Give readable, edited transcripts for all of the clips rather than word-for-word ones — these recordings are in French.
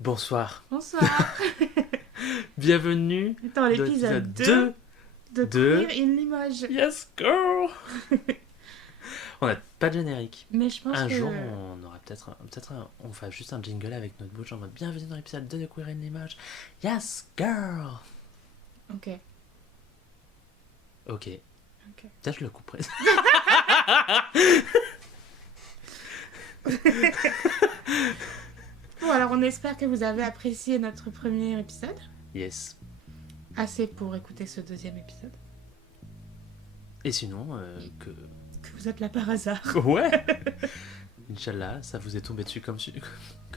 Bonsoir. Bonsoir. Bienvenue Dans l'épisode 2 de Queer in Limoges. Yes Girl. On n'a pas de générique. Mais je pense Un que... jour, on aura on fera juste un jingle avec notre bouche en mode bienvenue dans l'épisode 2 de Queer in Limoges. Yes Girl. Ok. Ok. Peut-être je le couperai. Bon, alors on espère que vous avez apprécié notre premier épisode. Yes. Assez pour écouter ce deuxième épisode. Et sinon, Que vous êtes là par hasard. Ouais. Inch'Allah, ça vous est tombé dessus comme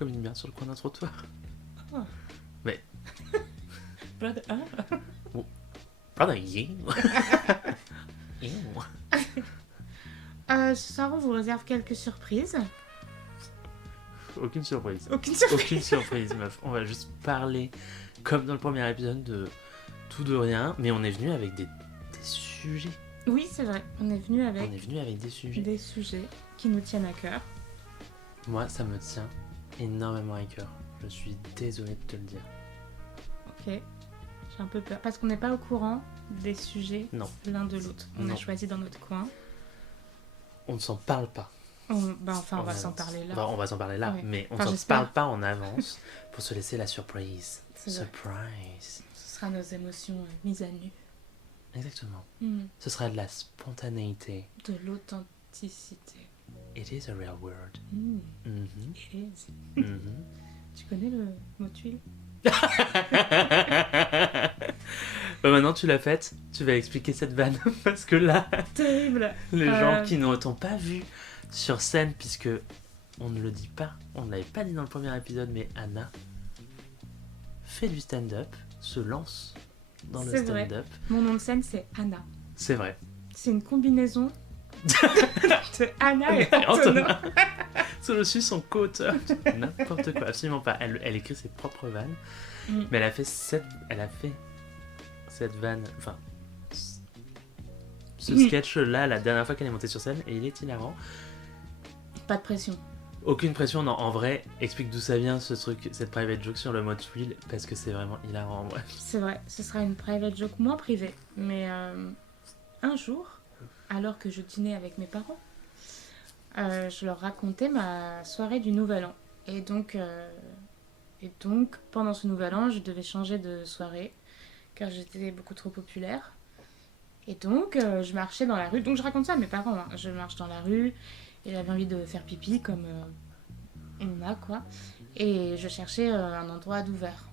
une merde sur le coin d'un trottoir. Oh. Mais... Brother, ah. Brother, yeah. Ew. Ce soir, on vous réserve quelques surprises. Aucune surprise. Aucune surprise. Aucune surprise, meuf. On va juste parler, comme dans le premier épisode, de tout de rien, mais on est venu avec des sujets. Oui, c'est vrai. On est venu avec des sujets. des sujets qui nous tiennent à cœur. Moi, ça me tient énormément à cœur. Je suis désolée de te le dire. Ok. J'ai un peu peur. Parce qu'on n'est pas au courant des sujets Non. l'un de l'autre. On Non. a choisi dans notre coin. On ne s'en parle pas. On va s'en avance. parler là. Enfin, on va s'en parler là, Ouais. mais on Enfin, s'en j'espère. parle pas en avance pour se laisser la surprise. C'est vrai. Surprise. Ce sera nos émotions mises à nu. Exactement. Mm. Ce sera de la spontanéité. De l'authenticité. It is a real word. Mm. Mhm. It is. Mhm. Tu connais le mot tuile? Bah maintenant tu l'as faite, tu vas expliquer cette vanne parce que là, Terrible. les gens qui ne t'ont pas vu sur scène, puisque on ne le dit pas, on ne l'avait pas dit dans le premier épisode, mais Anna fait du stand-up, se lance dans le C'est vrai. stand-up. Mon nom de scène, c'est Anna. C'est vrai. C'est une combinaison de Anna et Antonin. Je suis son co-auteur. N'importe quoi, absolument pas. Elle écrit ses propres vannes, Mm. mais elle a fait cette vanne, enfin, ce sketch-là, la dernière fois qu'elle est montée sur scène, et il est hilarant. Pas de pression. Aucune pression, non, en vrai, explique d'où ça vient ce truc, cette private joke sur le mode tuile, parce que c'est vraiment hilarant, ouais. C'est vrai, ce sera une private joke moins privée. Mais un jour, alors que je dînais avec mes parents, je leur racontais ma soirée du Nouvel An. Et donc, pendant ce Nouvel An, je devais changer de soirée, car j'étais beaucoup trop populaire. Et donc, je marchais dans la rue. Donc, je raconte ça à mes parents. Hein. Je marche dans la rue, et j'avais envie de faire pipi, comme on a, quoi. Et je cherchais un endroit d'ouvert.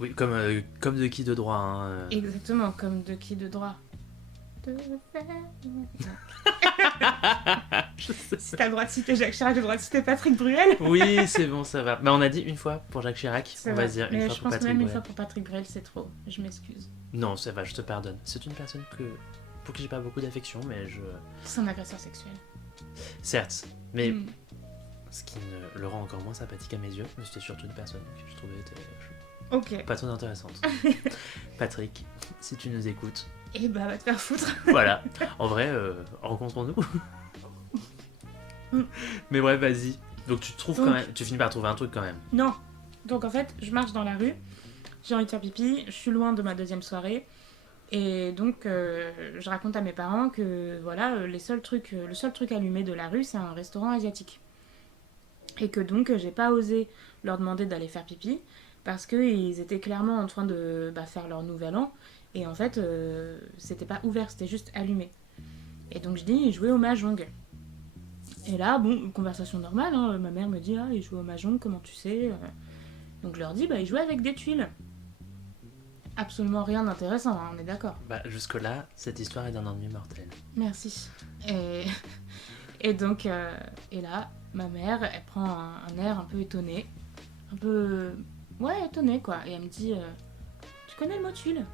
Oui, comme de qui de droit, hein. Exactement, comme de qui de droit. De faire... Je sais. Si t'as le droit de citer Jacques Chirac, t'as le droit de citer Patrick Bruel. Oui, c'est bon, ça va. Bah, on a dit une fois pour Jacques Chirac, C'est on vrai. va dire une Mais fois je pour pense que Patrick même une Bruel. fois pour Patrick Bruel, c'est trop. Je m'excuse. Non, ça va, je te pardonne. C'est une personne pour qui j'ai pas beaucoup d'affection, mais C'est un agresseur sexuel. certes, mais Mm. ce qui le rend encore moins sympathique à mes yeux, mais c'était surtout une personne que je trouvais Ok. pas trop intéressante. Patrick, si tu nous écoutes, Et bah, va te faire foutre. voilà. En vrai, rencontrons-nous. Mm. Mais ouais, vas-y. Donc tu trouves Donc- quand même, tu finis par trouver un truc quand même. Non. Donc en fait, je marche dans la rue, j'ai envie de faire pipi, je suis loin de ma deuxième soirée. Et donc, je raconte à mes parents que voilà, le seul truc allumé de la rue, c'est un restaurant asiatique. Et que donc, j'ai pas osé leur demander d'aller faire pipi parce qu'ils étaient clairement en train de faire leur nouvel an. Et en fait, c'était pas ouvert, c'était juste allumé. Et donc, je dis, jouer au mahjong. Et là, bon, conversation normale, hein, ma mère me dit, ah, il joue au mahjong, comment tu sais Donc, je leur dis, il jouait avec des tuiles. Absolument rien d'intéressant, hein, on est d'accord. Bah jusque-là, cette histoire est d'un ennui mortel. Merci. Et donc, et là, ma mère, elle prend un air un peu étonné. Un peu... Ouais, étonné, quoi. Et elle me dit, tu connais le mot tuile?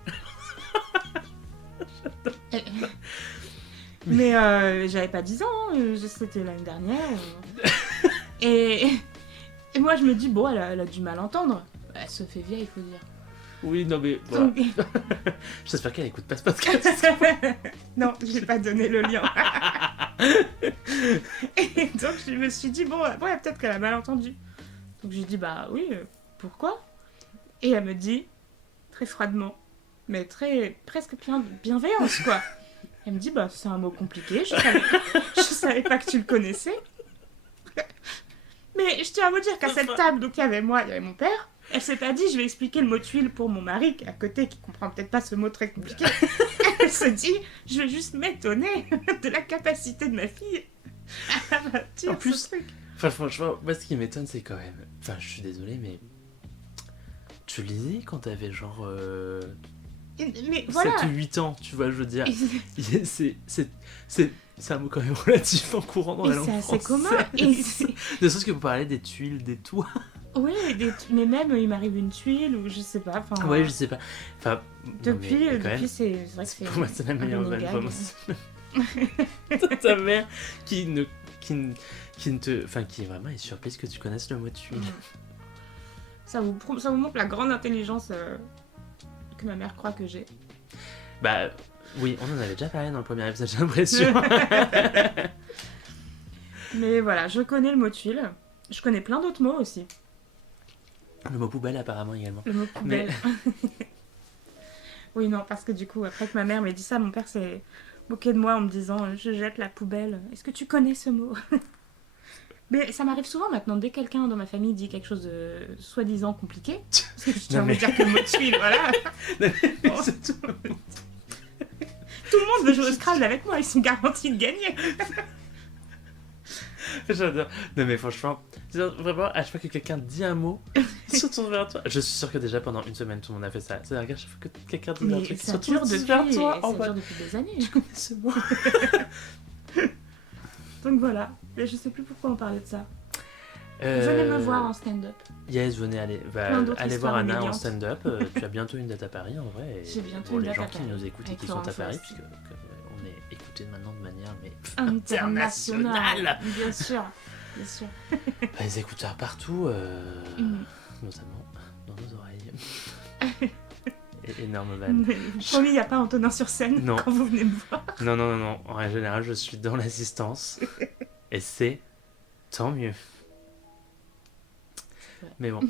Et- Mais j'avais pas 10 ans, hein, c'était l'année dernière. Et moi, je me dis, bon, elle a du mal entendre. Elle se fait vieille, il faut dire. Oui, non mais voilà. Donc- J'espère qu'elle écoute pas ce podcast. Non, j'ai pas donné le lien. Et donc je me suis dit, bon, ouais, peut-être qu'elle a mal entendu. Donc j'ai dit, bah oui, pourquoi? Et elle me dit, très froidement, mais presque plein de bienveillance, quoi. Elle me dit, bah, c'est un mot compliqué, je savais pas que tu le connaissais. Mais je tiens à vous dire qu'à cette table, donc il y avait moi, il y avait mon père, elle s'est pas dit, je vais expliquer le mot tuile pour mon mari, qui est à côté, qui comprend peut-être pas ce mot très compliqué. Elle se dit, je vais juste m'étonner de la capacité de ma fille à bâtir En plus, ce truc. Enfin, franchement, moi, ce qui m'étonne, c'est quand même... Enfin, je suis désolé, mais... Tu lisais quand t'avais genre... Mais voilà. 7 ou 8 ans, tu vois, je veux dire. C'est un mot quand même relativement courant dans la langue française. C'est assez commun. Ne serait-ce que pour parler des tuiles, des toits. Oui, mais même il m'arrive une tuile ou je sais pas. Ouais, je sais pas. Enfin, depuis, même, c'est vrai que c'est. Pour moi, c'est la meilleure vanne. Vraiment, c'est ta mère qui ne te... Enfin, qui vraiment est surprise que tu connaisses le mot tuile. Ça vous montre la grande intelligence que ma mère croit que j'ai. Bah, oui, on en avait déjà parlé dans le premier épisode, j'ai l'impression. Mais voilà, je connais le mot tuile. Je connais plein d'autres mots aussi. Le mot poubelle, apparemment, également. Le mot poubelle. Oui, non, parce que du coup, après que ma mère m'ait dit ça, mon père s'est moqué de moi en me disant « Je jette la poubelle. Est-ce que tu connais ce mot ?» Mais ça m'arrive souvent maintenant, dès que quelqu'un dans ma famille dit quelque chose de soi-disant compliqué, parce que je tiens à vous dire que le mot tuile, voilà. Tout le monde veut jouer au Scrabble avec moi, ils sont garantis de gagner. J'adore. Non mais franchement, vraiment, à chaque fois que quelqu'un dit un mot, il se tourne vers toi. Je suis sûre que déjà pendant une semaine, tout le monde a fait ça. C'est-à-dire qu'à chaque fois que quelqu'un dit un truc, il se tourne vers toi. Ça dure depuis des années. Tu connais ce mot. Donc voilà, mais je sais plus pourquoi on parlait de ça. Venez me voir en stand-up. Yes, venez aller voir Anna en stand-up. Tu as bientôt une date à Paris en vrai. J'ai bientôt pour une les date gens à qui Paris, nous écoutent et qui sont à Paris, puisque on est écouté maintenant de manière internationale. Bien sûr, bien sûr. Les écouteurs partout, notamment dans nos oreilles. Énorme vanne. Promis, il n'y a pas Antonin sur scène quand vous venez me voir. Non. En général, je suis dans l'assistance. Et c'est tant mieux. Mais bon.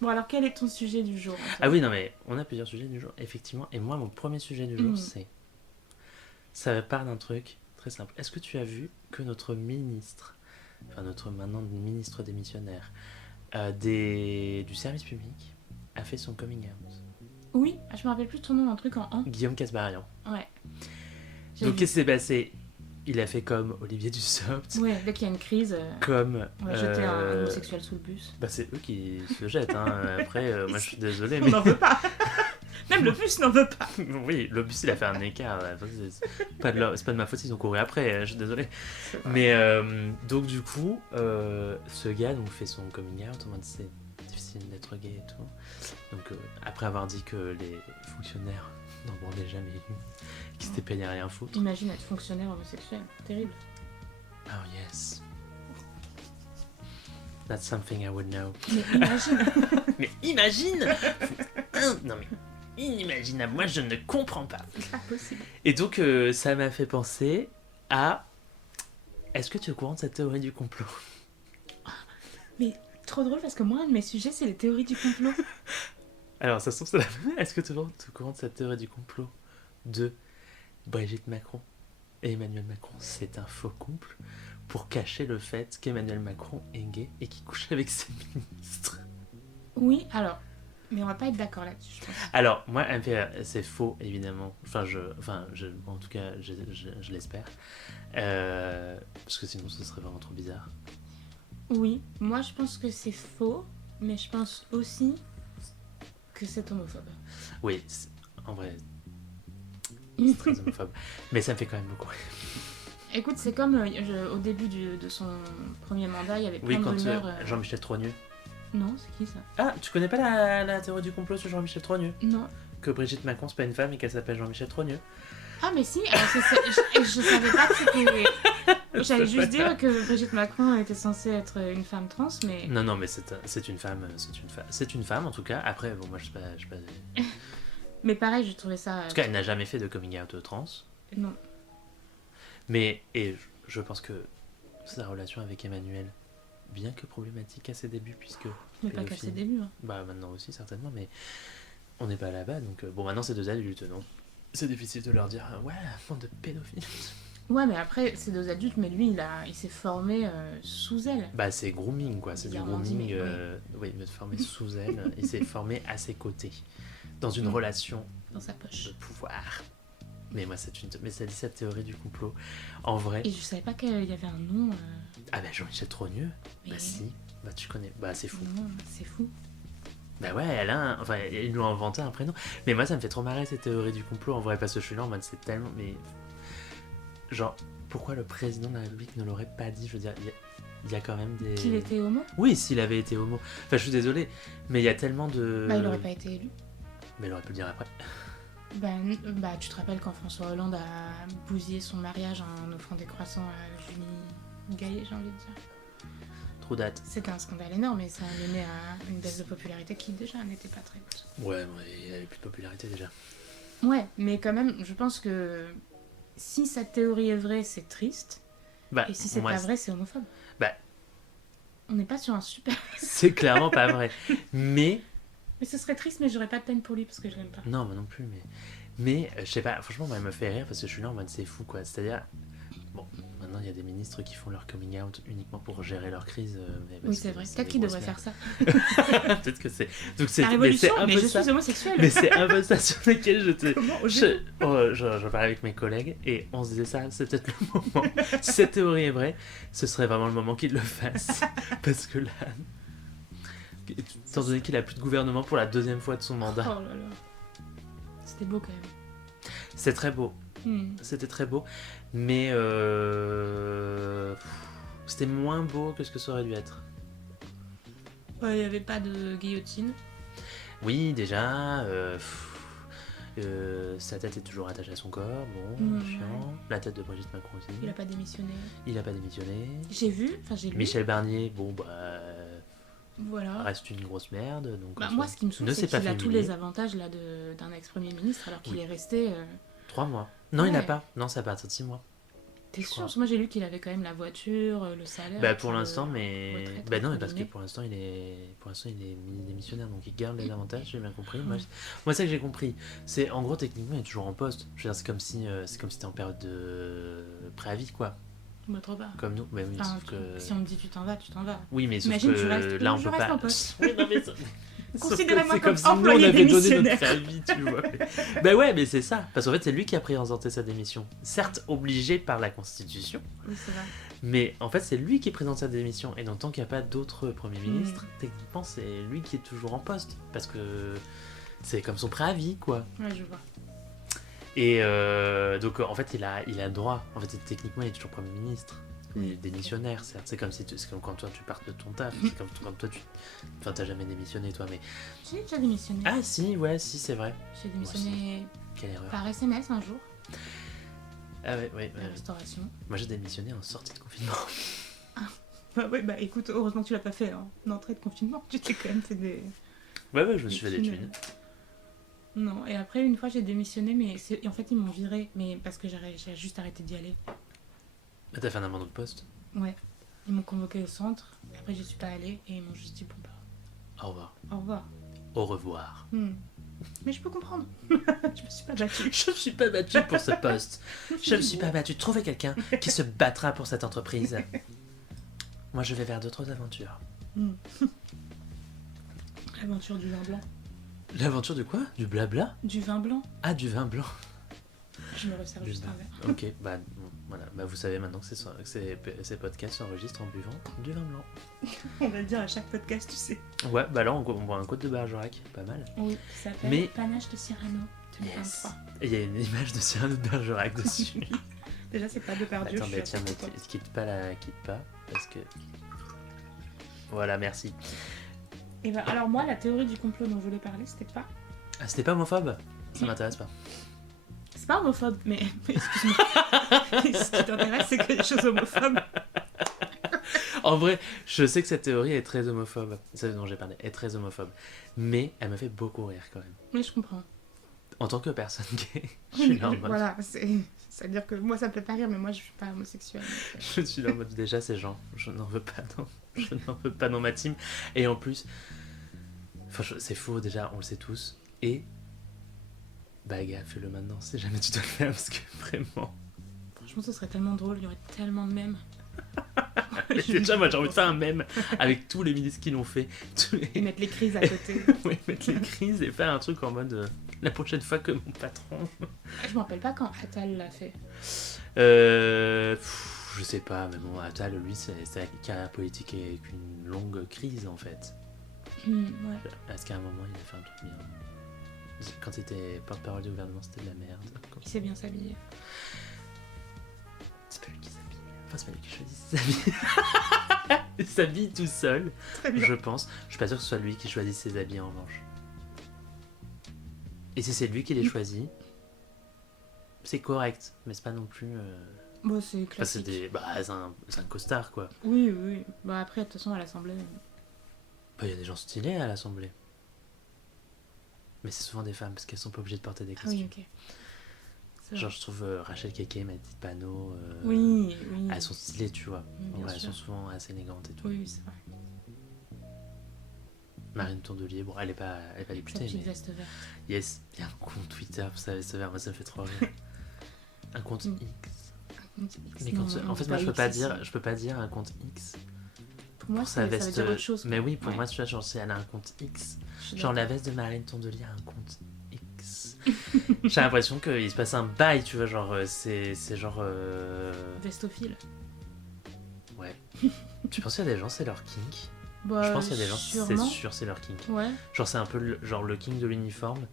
Bon, alors quel est ton sujet du jour, Antoine? Ah oui, non, mais on a plusieurs sujets du jour, effectivement. Et moi, mon premier sujet du jour, c'est... Ça part d'un truc très simple. Est-ce que tu as vu que notre ministre, enfin notre maintenant ministre démissionnaire du service public, a fait son coming out? Oui, je me rappelle plus de son nom, un truc en Guillaume Kasbarian. Ouais. Donc qu'est-ce qui s'est passé? Il a fait comme Olivier Dussopt. Ouais, dès qu'il y a une crise, comme on va jeter un homosexuel sous le bus. Bah c'est eux qui se jettent. Après, moi je suis désolé. On n'en veut pas. Même le bus n'en veut pas. Oui, le bus il a fait un écart. C'est pas de ma faute, ils ont couru après. Je suis désolé. Mais donc du coup, ce gars donc fait son coming out en mode c'est difficile d'être gay et tout. Donc après avoir dit que les fonctionnaires n'en bandaient jamais une, qui s'étaient payés à rien foutre. Imagine être fonctionnaire homosexuel, terrible. Oh yes. That's something I would know. Mais imagine. Mais imagine. Non mais inimaginable, moi je ne comprends pas. C'est pas possible. Et donc ça m'a fait penser à... Est-ce que tu es au courant de cette théorie du complot? Mais trop drôle parce que moi, un de mes sujets, c'est les théories du complot. Alors ça se trouve, c'est la... Est-ce que tu es au courant de cette théorie du complot de Brigitte Macron et Emmanuel Macron? C'est un faux couple pour cacher le fait qu'Emmanuel Macron est gay et qu'il couche avec ses ministres. Oui, alors... Mais on va pas être d'accord là-dessus, je pense. Alors, moi, c'est faux, évidemment. En tout cas, je l'espère. Parce que sinon, ce serait vraiment trop bizarre. Oui, moi, je pense que c'est faux, mais je pense aussi que c'est homophobe. Oui, en vrai, c'est très homophobe. Mais ça me fait quand même beaucoup rire. Écoute, c'est comme au début de son premier mandat, il y avait plein de rumeurs... Jean-Michel Trogneux. Non, c'est qui ça? Ah, tu connais pas la théorie du complot sur Jean-Michel Trogneux? Non. Que Brigitte Macron, c'est pas une femme et qu'elle s'appelle Jean-Michel Trogneux. Ah, mais si, alors je savais pas que c'était... J'allais juste dire que Brigitte Macron était censée être une femme trans, mais... Non, mais c'est une femme, c'est une femme en tout cas. Après, bon, moi je sais pas... Mais pareil, je trouvais ça... En tout cas, elle n'a jamais fait de coming out trans. Non. Mais, et je pense que sa relation avec Emmanuel bien que problématique à ses débuts, puisque Mais pas qu'à ses pédophile. débuts. Hein. Bah maintenant aussi certainement, mais on n'est pas là-bas, donc bon maintenant c'est 2 adultes, non. C'est difficile de leur dire ouais, bande de pédophiles. Ouais, mais après, c'est 2 adultes, mais lui, il s'est formé sous elle. Bah c'est grooming quoi, c'est du Bizarrement dit, grooming, mais oui, mais formé sous elle, il s'est formé à ses côtés, dans une Mm. relation Dans sa de poche. pouvoir. Mais moi mais ça dit cette théorie du complot. En vrai, Et je savais pas qu'il y avait un nom. ah bah Jean-Michel Trogneux, Mais bah si, bah tu connais, bah c'est fou. non, c'est fou. Bah ouais, elle a enfin, ils lui ont inventé un prénom. Mais moi, ça me fait trop marrer cette théorie du complot, en vrai, parce que je suis là en mode, c'est tellement... Mais... Genre, pourquoi le président de la République ne l'aurait pas dit? Je veux dire, il y a quand même des... Qu'il était homo. Oui, s'il avait été homo. Enfin, je suis désolé, mais il y a tellement de... Bah, il aurait pas été élu. Mais il aurait pu le dire après. Bah, tu te rappelles quand François Hollande a bousillé son mariage en offrant des croissants à Julie Gaillet, j'ai envie de dire. Trop date. C'était un scandale énorme et ça a mené à une baisse de popularité qui déjà n'était pas très haute. Ouais, il avait plus de popularité déjà. Ouais, mais quand même, je pense que si cette théorie est vraie, c'est triste. Bah, Et si c'est moi, pas vrai, c'est homophobe. Bah. On n'est pas sur un super... c'est clairement pas vrai. Mais... Mais ce serait triste, mais j'aurais pas de peine pour lui parce que je l'aime pas. Non, moi non plus, mais je sais pas, franchement, moi, elle me fait rire parce que je suis là en mode c'est fou quoi. C'est-à-dire, bon, maintenant il y a des ministres qui font leur coming out uniquement pour gérer leur crise. Mais Oui, c'est vrai. Peut-être qu'il devrait faire ça. Peut-être que c'est. Donc c'est La mais révolution, c'est un mais peu je ça. suis homosexuelle. Mais c'est un peu ça sur lequel je te. Comment oser Je parlais avec mes collègues et on se disait ça, c'est peut-être le moment. Si cette théorie est vraie, ce serait vraiment le moment qu'il le fasse. Parce que là. Étant donné qu'il a plus de gouvernement pour la 2e fois de son mandat. Oh là là. C'était beau quand même. C'est très beau. C'était très beau, mais c'était moins beau que ce que ça aurait dû être. Il n'y avait pas de guillotine. Oui, déjà, sa tête est toujours attachée à son corps, bon, chiant. La tête de Brigitte Macron aussi. Il a pas démissionné. Il a pas démissionné. J'ai lu. Michel Barnier, bon, bah, voilà. Reste une grosse merde. Donc moi, ce qui me saoule, ne c'est s'est pas qu'il a fait tous humilier. les avantages là, d'un ex-premier ministre, alors qu'il est resté... 3 mois. Non, il Ouais. n'a pas. Non, ça part de 6 mois. T'es Je sûr? crois. Parce que moi, j'ai lu qu'il avait quand même la voiture, le salaire... Bah pour le- l'instant, mais retraite, bah non, entre mais parce que guillemets. pour l'instant il est démissionnaire, donc il garde les avantages. J'ai bien compris. Moi, ça que j'ai compris, c'est en gros techniquement il est toujours en poste. Je veux dire, c'est comme si t'es en période de préavis quoi, Bah, trop pas. comme nous. Mais oui, Enfin, sauf que si on me dit tu t'en vas, tu t'en vas. oui, mais sauf Imagine, que tu restes- là on je peut reste pas. en poste. Oui, non, mais sauf que Considérez-moi c'est comme si nous on employé avait donné notre démissionnaire. préavis, tu vois. Bah ouais, mais c'est ça. Parce qu'en fait, c'est lui qui a présenté sa démission. Certes, obligé par la Constitution. Oui, c'est vrai. Mais en fait, c'est lui qui présente sa démission. Et donc, tant qu'il n'y a pas d'autre Premier ministre, techniquement, c'est lui qui est toujours en poste. Parce que c'est comme son préavis, quoi. Ouais, je vois. Et donc, en fait, il a droit. En fait, techniquement, il est toujours Premier ministre. Il est démissionnaire, certes. C'est comme quand toi, tu partes de ton taf. C'est comme quand toi, Enfin, t'as jamais démissionné, toi, mais... J'ai déjà démissionné. Ah, si, ouais, si, c'est vrai. J'ai démissionné Quelle erreur. par SMS un jour, Ah ouais. la restauration. Moi, j'ai démissionné en sortie de confinement. Bah ouais, bah écoute, heureusement que tu l'as pas fait en entrée de confinement. Tu t'es quand même fait des... Ouais, je me suis fait des thunes. Non, et après, une fois, j'ai démissionné, mais en fait, ils m'ont viré, mais parce que j'ai juste arrêté d'y aller. Ah, t'as fait un abandon de poste. Ouais. Ils m'ont convoqué au centre, et après, j'y suis pas allée, et ils m'ont juste dit, bon bah, Au revoir. au revoir. Au revoir. Mais je peux comprendre. Je me suis pas battue. Je ne suis pas battue pour ce poste. Je ne suis pas battue. Trouvez quelqu'un qui se battra pour cette entreprise. Moi, je vais vers d'autres aventures. L'aventure du vin blanc. L'aventure de quoi? Du blabla? Du vin blanc. Ah, du vin blanc. Je me resserre Du juste vin. un verre. Ok, bah bon, voilà. Bah, vous savez maintenant que ces podcasts s'enregistrent en buvant du vin blanc. On va le dire à chaque podcast, tu sais. Ouais, bah là, on boit un côte de Bergerac. Pas mal. Oui, ça s'appelle Mais- Panache de Cyrano 2023. Et il y a une image de Cyrano de Bergerac dessus. Déjà, c'est pas de Pardieu. Attends, je mais suis tiens, assez mais contente. quitte pas, parce que... Voilà, merci. Et bah, alors moi, la théorie du complot dont je voulais parler, c'était pas... Ah, c'était pas homophobe? Ça m'intéresse pas. C'est pas homophobe, mais excuse-moi. Ce qui t'intéresse, c'est que les choses homophobes. En vrai, je sais que cette théorie est très homophobe. Celle dont j'ai parlé est très homophobe. Mais elle me fait beaucoup rire quand même. Mais je comprends. En tant que personne gay, je suis là en mode... Voilà, c'est-à-dire que moi, ça me fait pas rire, mais moi, je suis pas homosexuelle. Donc, Je suis là en mode, déjà, ces gens, je n'en veux pas dans ma team. Et en plus, c'est faux, déjà, on le sait tous. Et, bah, gars, fais-le maintenant, si jamais tu dois le faire, parce que vraiment... Franchement, ce serait tellement drôle, il y aurait tellement de mèmes. Mais déjà, moi, j'ai envie de faire un mème avec tous les ministres qui l'ont fait. Et mettre les crises à côté. Ouais, mettre les crises et faire un truc en mode la prochaine fois que mon patron. Je me rappelle pas quand Attal l'a fait. Je sais pas, mais bon, Attal, lui, c'est la carrière politique avec une longue crise en fait. Ouais. Est-ce qu'à un moment il a fait un truc bien? Quand il était porte-parole du gouvernement, c'était de la merde. Il sait bien s'habiller. C'est pas lui qui s'habille. Enfin, c'est pas lui qui choisit ses habits. Il s'habille tout seul, je pense. Je suis pas sûr que ce soit lui qui choisit ses habits en revanche. Et si c'est lui qui les choisit, c'est correct, mais c'est pas non plus. Bon, c'est classique. C'est un costard quoi. Oui, oui. Bah après, de toute façon, à l'Assemblée. Bah, y a des gens stylés à l'Assemblée. Mais c'est souvent des femmes parce qu'elles sont pas obligées de porter des costumes. Ah oui, ok. Genre, je trouve Rachel Keke, Mathilde Panot. Oui. Elles sont stylées, tu vois. Bien Elles sûr. sont souvent assez élégantes et tout. Oui, c'est vrai. Marine Tondelier, bon, elle est pas Sa députée, petite mais. veste verte. Yes, il y a un compte Twitter, ça me fait trop rire. Un compte Mm. X. Mais en fait, moi, je peux pas dire un compte X. Pour moi, Pour sa ça veut veste. dire autre chose. Mais oui, pour Ouais. moi, tu vois, genre, si elle a un compte X. Je suis Genre, la d'accord. veste de Marine Tondelier a un compte X. J'ai l'impression qu'il se passe un bail, tu vois, genre, c'est genre. Vestophile. Ouais. Tu penses qu'il y a des gens, c'est leur kink? Bah, Je pense qu'il y a des gens, c'est sûrement. sûr, c'est leur kink. Ouais. Genre, c'est un peu le kink de l'uniforme,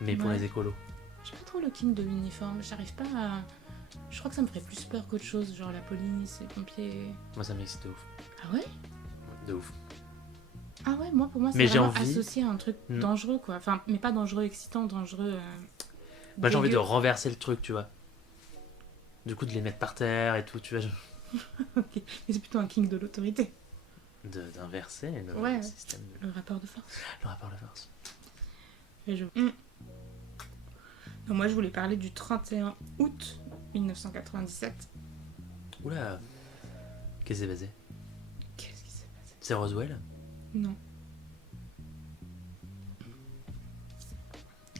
mais pour Ouais. les écolos. J'ai pas trop le king de l'uniforme. J'arrive pas à. Je crois que ça me ferait plus peur qu'autre chose, genre la police, les pompiers. Moi, ça m'excite de ouf. Ah ouais? De ouf. Ah ouais, moi pour moi c'est Mais j'ai vraiment envie- associé à un truc Mm. dangereux quoi. Enfin, mais pas dangereux excitant, dangereux. Moi, j'ai envie de dégueu. renverser le truc, tu vois. Du coup, de les mettre par terre et tout, tu vois. Ok. Mais c'est plutôt un king de l'autorité. D'inverser le Ouais. système, Le rapport de force. le rapport de force. Et Donc, moi je voulais parler du 31 août 1997. Oula. Qu'est-ce qui s'est passé? Qu'est-ce qui s'est passé? C'est Roswell? Non.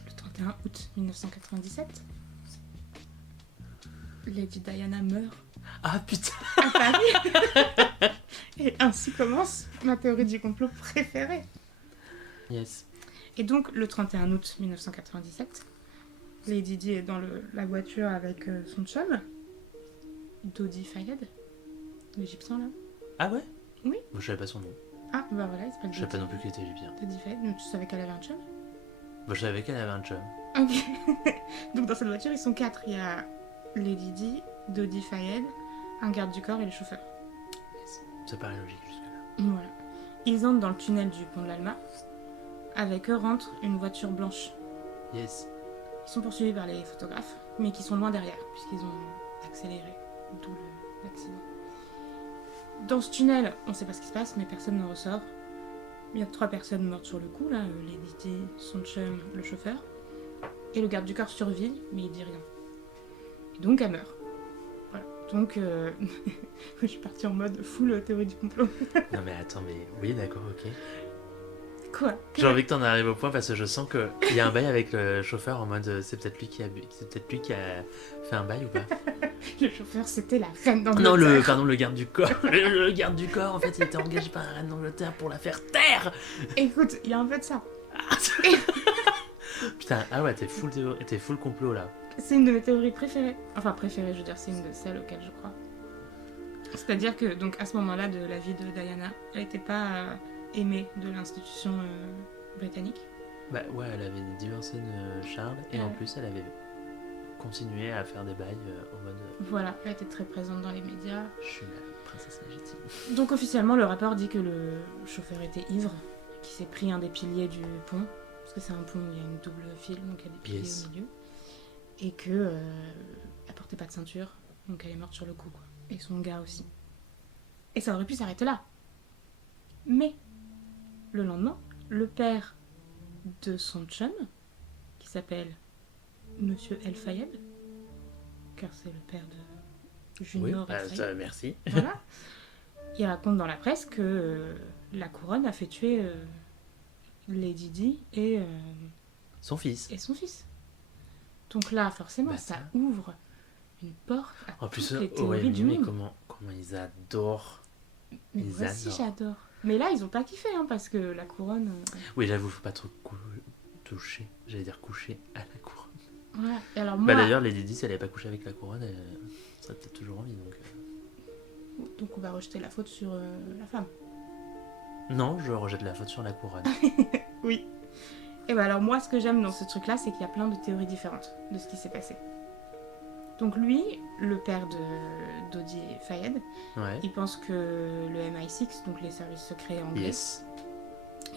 Le 31 août 1997, Lady Diana meurt Ah putain. à Paris. Et ainsi commence ma théorie du complot préférée. Yes. Et donc, le 31 août 1997, Lady Di est dans la voiture avec son chum, Dodi Fayed, l'égyptien là. Ah ouais? Oui. Moi, je savais pas son nom. Ah, bah voilà, il s'appelle Je savais pas non plus qu'il était égyptien. Dodi Fayed. Donc, tu savais qu'elle avait un chum? Moi, je savais qu'elle avait un chum. Ok. Donc, dans cette voiture, ils sont 4. Il y a Lady Di, Dodi Fayed, un garde du corps et le chauffeur. Ça paraît logique jusque-là. Voilà. Ils entrent dans le tunnel du pont de l'Alma. Avec eux rentre une voiture blanche. Yes. Ils sont poursuivis par les photographes, mais qui sont loin derrière, puisqu'ils ont accéléré, d'où l'accident. Dans ce tunnel, on ne sait pas ce qui se passe, mais personne n'en ressort. Il y a 3 personnes mortes sur le coup, là, Lady Di, son chum, le chauffeur. Et le garde du corps survit, mais il dit rien. Et donc elle meurt. Voilà. Donc, je suis partie en mode full théorie du complot. Non mais attends, mais oui, d'accord, ok. Quoi? J'ai envie que t'en arrives au point parce que je sens qu'il y a un bail avec le chauffeur en mode c'est peut-être lui qui a fait un bail ou pas? Le chauffeur, c'était la reine d'Angleterre. Non, le garde du corps. Le garde du corps, en fait, il était engagé par la reine d'Angleterre pour la faire taire. Écoute, il y a un peu de ça. Putain, ah ouais, t'es full complot là. C'est une de mes théories préférées. Enfin, préférée, je veux dire, c'est une de celles auxquelles je crois. C'est-à-dire que, donc, à ce moment-là de la vie de Diana, elle n'était pas aimée de l'institution britannique. Bah ouais, elle avait divorcé de Charles et en Ouais. plus elle avait continué à faire des bails en mode Voilà, elle était très présente dans les médias. je suis la princesse légitime. Donc, officiellement, le rapport dit que le chauffeur était ivre, qu'il s'est pris un des piliers du pont, parce que c'est un pont où il y a une double file, donc il y a des piliers Yes. au milieu, et que elle portait pas de ceinture, donc elle est morte sur le coup, quoi. Et son gars aussi. Et ça aurait pu s'arrêter là. Mais le lendemain, le père de son chum, qui s'appelle Monsieur El Fayed, car c'est le père de Oui, Junior El Fayed. ça, merci. Voilà. Il raconte dans la presse que la couronne a fait tuer Lady Di Son fils. et son fils. Donc là, forcément, Bah, ça ça. ouvre une porte à En plus, toutes les au théories du Royaume-Uni, mais monde. comment ils adorent. Mais ils moi aussi, adorent. j'adore. Mais là, ils ont pas kiffé, hein, parce que la couronne... Oui, j'avoue, faut pas trop toucher. J'allais dire coucher à la couronne. Voilà. Et alors moi... Bah d'ailleurs, Lady Di, si elle avait pas couché avec la couronne, ça a peut-être toujours envie. Donc on va rejeter la faute sur la femme. Non, je rejette la faute sur la couronne. Oui. Et ben alors moi, ce que j'aime dans ce truc-là, c'est qu'il y a plein de théories différentes de ce qui s'est passé. Donc lui, le père d'Odie Fayed, Ouais. il pense que le MI6, donc les services secrets anglais, Yes.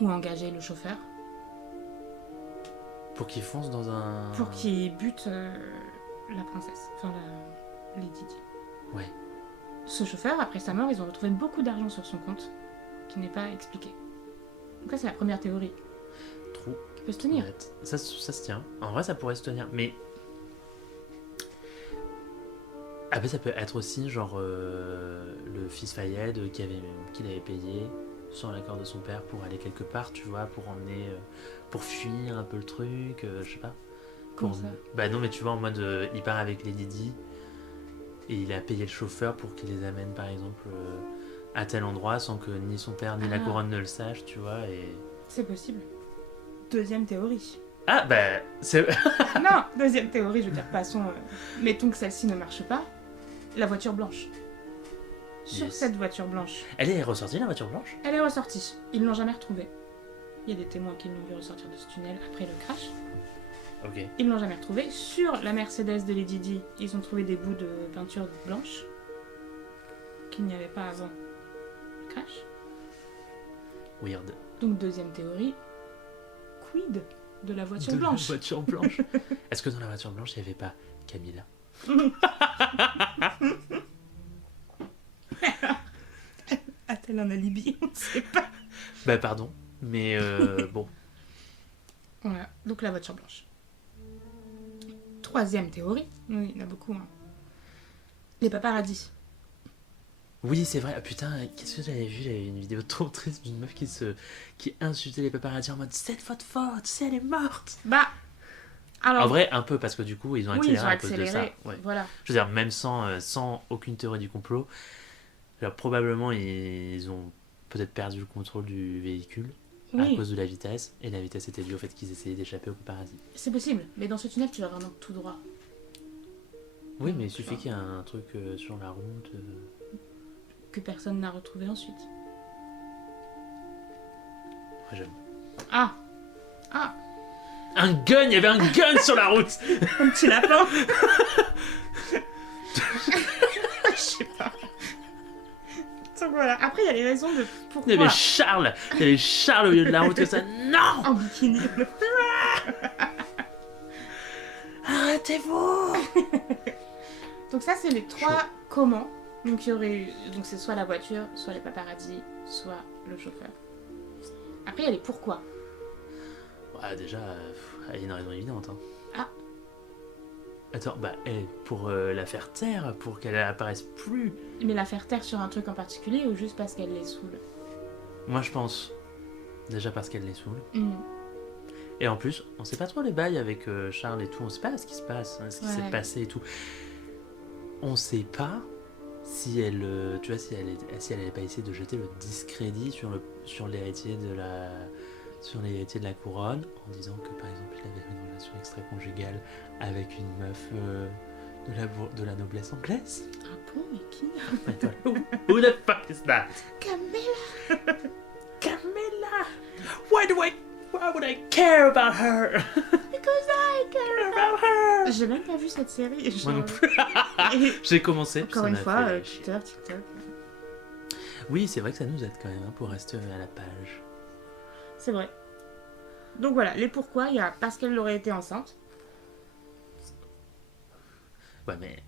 ont engagé le chauffeur Pour qu'il fonce dans un. pour qu'il bute la princesse, enfin la Lady Di. Ouais. Ce chauffeur, après sa mort, ils ont retrouvé beaucoup d'argent sur son compte qui n'est pas expliqué. Donc ça, c'est la première théorie Trou. qui peut se tenir. Net. Ça se tient. En vrai, ça pourrait se tenir. Mais. Après, ça peut être aussi genre le fils Fayed qu'il avait payé sans l'accord de son père pour aller quelque part, tu vois, pour emmener. Pour fuir un peu le truc, je sais pas. Comment ça ? Bah non, mais tu vois, en mode. Il part avec Lady Di et il a payé le chauffeur pour qu'il les amène, par exemple, à tel endroit sans que ni son père ni la Ah. couronne ne le sachent, tu vois, et. C'est possible. Deuxième théorie. Ah, bah. C'est. Non, deuxième théorie, je veux dire, passons. Mettons que celle-ci ne marche pas. La voiture blanche. Sur Yes. cette voiture blanche, Elle est ressortie, la voiture blanche? elle est ressortie. Ils ne l'ont jamais retrouvée. Il y a des témoins qui l'ont vu ressortir de ce tunnel après le crash. Ok. Ils ne l'ont jamais retrouvée. Sur la Mercedes de Lady Di, ils ont trouvé des bouts de peinture blanche qu'il n'y avait pas avant le crash. Weird. Donc deuxième théorie, quid de la voiture De blanche La voiture blanche. Est-ce que dans la voiture blanche, il n'y avait pas Camilla? A-t-elle un alibi? On ne sait pas. Bah pardon, mais bon. Voilà, donc la voiture blanche. Troisième théorie, oui, il y en a beaucoup. Hein. Les paparazzis. Oui, c'est vrai. Ah, putain, qu'est-ce que j'avais vu? J'avais vu une vidéo trop triste d'une meuf qui insultait les paparazzis en mode c'est de votre faute, si elle est morte. Bah, alors. En vrai, un peu parce que du coup, ils ont oui, accéléré ils ont à cause de ça. accéléré. Ouais. Voilà. Je veux dire, même sans aucune théorie du complot, alors, probablement ils ont peut-être perdu le contrôle du véhicule à Oui, cause de la vitesse, et la vitesse était due au fait qu'ils essayaient d'échapper aux paparazzis. c'est possible. Mais dans ce tunnel, tu vas vraiment tout droit. Oui, mais il suffit qu'il y ait un truc sur la route. Que personne n'a retrouvé ensuite. Ouais, j'aime. Ah Ah Un gun, il y avait un gun sur la route. Un petit lapin. Je sais pas. Donc voilà. Après, il y a les raisons de Il pourquoi. y avait Charles au milieu de la route que ça. Non, En bikini. arrêtez-vous. Donc ça, c'est les trois comment. Donc il y aurait eu... Donc c'est soit la voiture, soit les paparazzis, soit le chauffeur. Après, il y a les pourquoi. Ouais, déjà, il y a une raison évidente. Hein. Ah. Attends, bah, pour la faire taire, pour qu'elle apparaisse plus. Mais la faire taire sur un truc en particulier ou juste parce qu'elle les saoule? Moi, je pense. Déjà parce qu'elle les saoule. Hmm. Et en plus, on sait pas trop les bails avec Charles et tout. On sait pas ce qui se passe, hein, ce qui s'est Ouais. passé et tout. On sait pas si elle, tu vois, si elle avait pas essayé de jeter le discrédit sur l'héritier de la couronne, en disant que par exemple il avait une relation extra-conjugale avec une meuf de la noblesse anglaise. Ah bon, mais qui? Who the fuck is that? Camilla. Camilla! Why would I care about her? Because I care About her! J'ai même pas vu cette série. Moi non plus. Et J'ai commencé. puis encore ça une m'a fois, fait chier. Twitter, TikTok. Oui, c'est vrai que ça nous aide quand même hein, pour rester à la page. C'est vrai. Donc voilà, les pourquoi, il y a parce qu'elle aurait été enceinte. Ouais, mais.